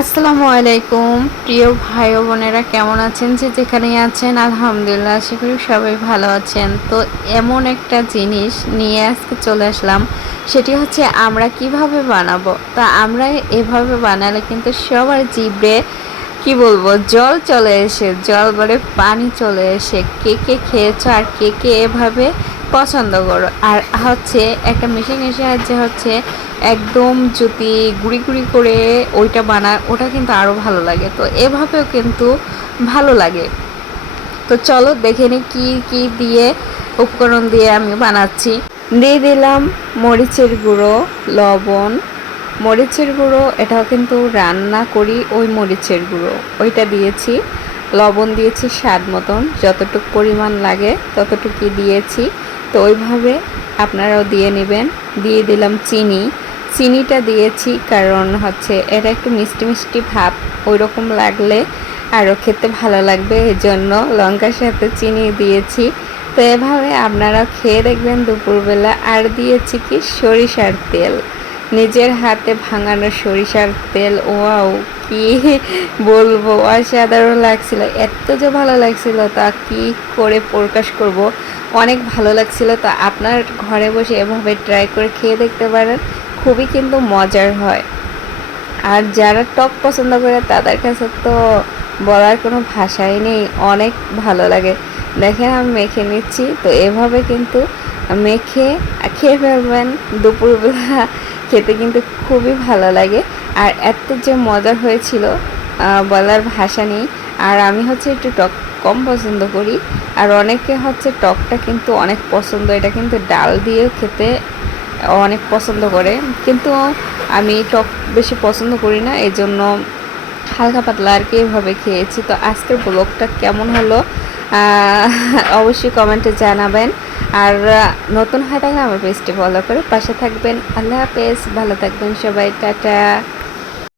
আসসালামু আলাইকুম প্রিয় ভাই ও বোনেরা, কেমন আছেন? যে যেখানেই আছেন আলহামদুলিল্লাহ, আশা করি সবাই ভালো আছেন। তো এমন একটা জিনিস নিয়ে আজকে চলে আসলাম, সেটি হচ্ছে আমরা কিভাবে বানাবো। তা আমরা এভাবে বানালে কিন্তু সবার জিভে কি বলবো জল চলে এসে, জল বলে পানি চলে এসে, কে কে খেয়েছো আর কে কে এভাবে পছন্দ করো। আর হচ্ছে একটা মেশিনের সাহায্যে হচ্ছে একদম যদি গুঁড়ি গুঁড়ি করে ওইটা বানায়, ওটা কিন্তু আরও ভালো লাগে। তো এভাবেও কিন্তু ভালো লাগে। তো চলো দেখে নিই কী কী দিয়ে উপকরণ দিয়ে আমি বানাচ্ছি। দিয়ে দিলাম মরিচের গুঁড়ো, লবণ, মরিচের গুঁড়ো, এটাও কিন্তু রান্না করি ওই মরিচের গুঁড়ো, ওইটা দিয়েছি। লবণ দিয়েছি স্বাদ মতন, যতটুকু পরিমাণ লাগে ততটুকুই দিয়েছি। তো ওইভাবে আপনারাও দিয়ে নেবেন। দিয়ে দিলাম চিনি, চিনিটা দিয়েছি কারণ হচ্ছে এটা একটু মিষ্টি মিষ্টি ভাব ওই রকম লাগলে আরও খেতে ভালো লাগবে, এই জন্য লঙ্কার সাথে চিনি দিয়েছি। তো এভাবে আপনারা খেয়ে দেখবেন দুপুরবেলা। আর দিয়েছি কি সরিষার তেল, নিজের হাতে ভাঙানো সরিষার তেল। ওয়াও, কি বলবো, অসাধারণ লাগছিল, এত যে ভালো লাগছিল তা কি করে প্রকাশ করব। অনেক ভালো লাগছিল। তো আপনার ঘরে বসে এভাবে ট্রাই করে খেয়ে দেখতে পারেন, খুবই কিন্তু মজার হয়। আর যারা টক পছন্দ করে তাদের কাছে তো বলার কোনো ভাষাই নেই, অনেক ভালো লাগে। দেখেন আমি মেখে নিচ্ছি। তো এভাবে কিন্তু মেখে খেয়ে ফেলবেন দুপুরবেলা, খেতে কিন্তু খুবই ভালো লাগে। আর এত যে মজার হয়েছিল বলার ভাষা নেই। আর আমি হচ্ছে একটু টক কম পছন্দ করি, আর অনেকে হচ্ছে টকটা কিন্তু অনেক পছন্দ, এটা কিন্তু ডাল দিয়েও খেতে অনেক পছন্দ করে। কিন্তু আমি টক বেশি পছন্দ করি না, এই জন্য হালকা পাতলা আর কি এভাবে খেয়েছি। তো আজকের ব্লগটা কেমন হলো অবশ্যই কমেন্টে জানাবেন। আর নতুন হয়ে থাকলে আমার পেজটি ফলো করে পাশে থাকবেন। আল্লাহ হাফেজ, ভালো থাকবেন সবাই, টাটা।